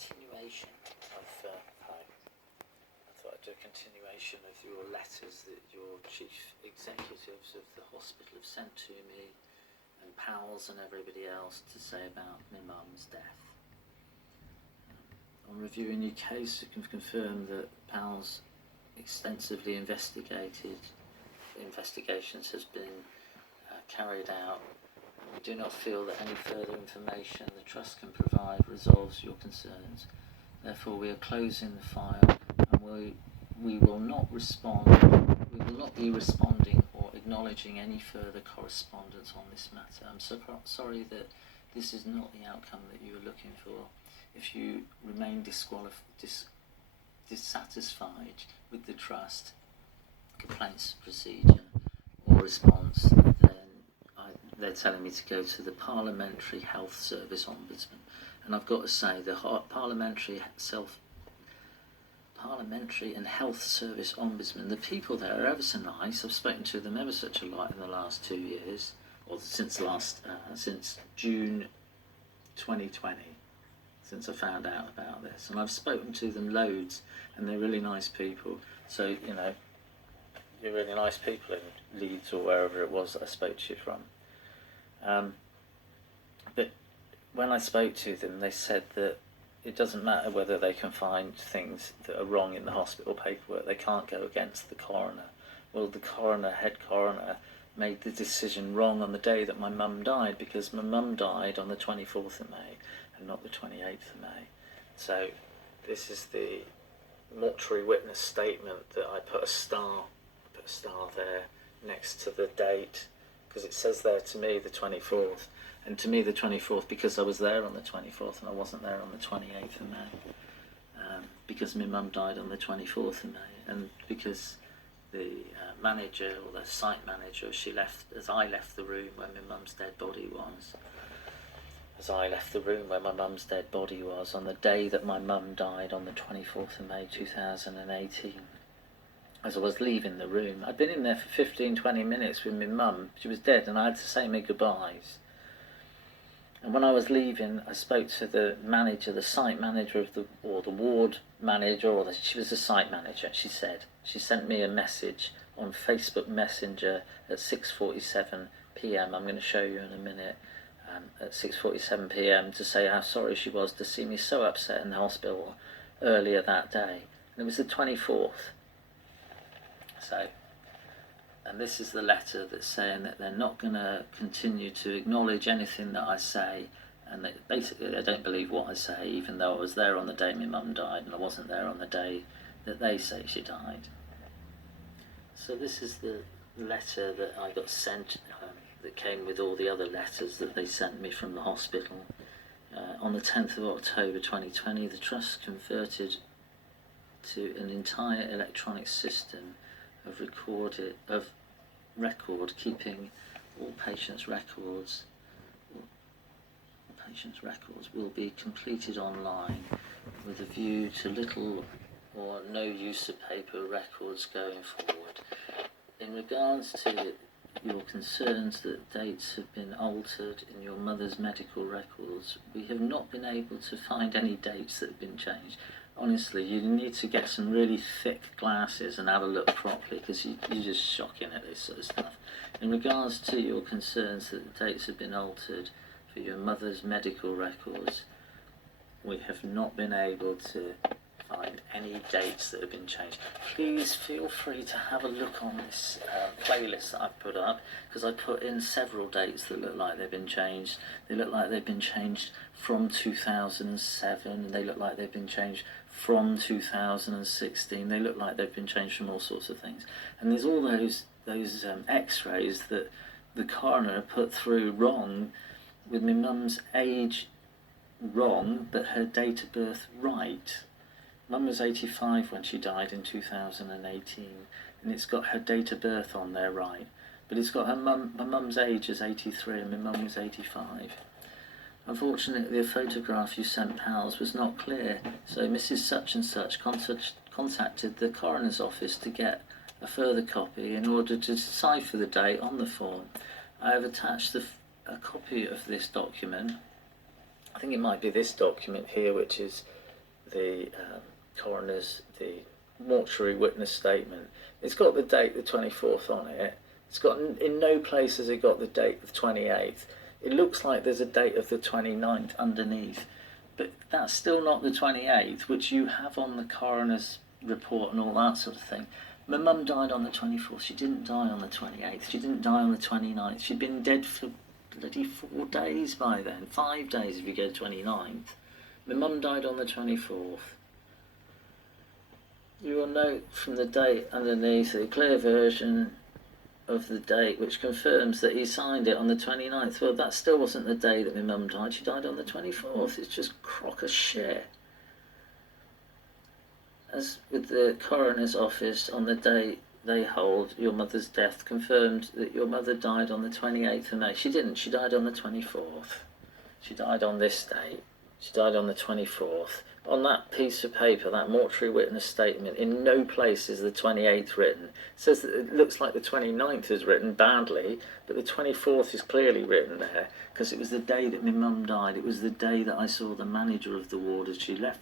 continuation of hi. I thought I'd do a continuation of your letters that your chief executives of the hospital have sent to me and pals and everybody else to say about my mum's death. On reviewing your case, I can confirm that pals extensively investigations has been carried out. We do not feel that any further information the Trust can provide resolves your concerns. Therefore, we are closing the file, and we will not respond. We will not be responding or acknowledging any further correspondence on this matter. I'm sorry that this is not the outcome that you were looking for. If you remain dissatisfied with the Trust complaints procedure or response, then they're telling me to go to the Parliamentary Health Service Ombudsman. And I've got to say, the Parliamentary and Health Service Ombudsman, the people there are ever so nice. I've spoken to them ever such a lot in the last 2 years, or since June 2020, since I found out about this. And I've spoken to them loads, and they're really nice people. So, you know, you're really nice people in Leeds or wherever it was that I spoke to you from. But when I spoke to them, they said that it doesn't matter whether they can find things that are wrong in the hospital paperwork, they can't go against the coroner. Well, the head coroner, made the decision wrong on the day that my mum died, because my mum died on the 24th of May and not the 28th of May. So this is the mortuary witness statement that I put a star there next to the date, because it says there to me the 24th, and to me the 24th because I was there on the 24th and I wasn't there on the 28th of May, because my mum died on the 24th of May, and because the manager, or the site manager, she left as I left the room where my mum's dead body was. On the day that my mum died, on the 24th of May 2018. As I was leaving the room, I'd been in there for 15-20 minutes with my mum. She was dead, and I had to say my goodbyes. And when I was leaving, I spoke to the manager, the site manager the ward manager, she was the site manager. She sent me a message on Facebook Messenger at 6:47 p.m. I'm going to show you in a minute. At 6:47 p.m. to say how sorry she was to see me so upset in the hospital earlier that day. And it was the 24th. So, and this is the letter that's saying that they're not going to continue to acknowledge anything that I say, and that basically they don't believe what I say, even though I was there on the day my mum died and I wasn't there on the day that they say she died. So this is the letter that I got sent, that came with all the other letters that they sent me from the hospital. On the 10th of October 2020, the Trust converted to an entire electronic system of record keeping all patients' records. All patients' records will be completed online, with a view to little or no use of paper records going forward. In regards to your concerns that dates have been altered in your mother's medical records, we have not been able to find any dates that have been changed. Honestly, you need to get some really thick glasses and have a look properly, because you're just shocking at this sort of stuff. In regards to your concerns that the dates have been altered for your mother's medical records, we have not been able to find any dates that have been changed. Please feel free to have a look on this playlist that I've put up, because I put in several dates that look like they've been changed. They look like they've been changed from 2007, and they look like they've been changed from 2016. They look like they've been changed from all sorts of things. And there's all those x-rays that the coroner put through wrong, with my mum's age wrong, but her date of birth right. Mum was 85 when she died in 2018, and it's got her date of birth on there right, but it's got my mum's age as 83 and my mum was 85. Unfortunately, the photograph you sent pals was not clear, so Mrs. Such and Such contacted the coroner's office to get a further copy in order to decipher the date on the form. I have attached a copy of this document. I think it might be this document here, which is the coroner's, the mortuary witness statement, it's got the date the 24th on it. It's got, in no place has it got the date the 28th. It looks like there's a date of the 29th underneath, but that's still not the 28th, which you have on the coroner's report and all that sort of thing. My mum died on the 24th. She didn't die on the 28th. She didn't die on the 29th. She'd been dead for bloody 4 days by then. 5 days if you go 29th. My mum died on the 24th. You will note from the date underneath a clear version of the date which confirms that he signed it on the 29th. Well, that still wasn't the day that my mum died. She died on the 24th. It's just crock of shit. As with the coroner's office, on the day they hold your mother's death, confirmed that your mother died on the 28th of May. She didn't. She died on the 24th. She died on this date. She died on the 24th. On that piece of paper, that mortuary witness statement, in no place is the 28th written. It says that it looks like the 29th is written badly, but the 24th is clearly written there, because it was the day that my mum died. It was the day that I saw the manager of the ward as she left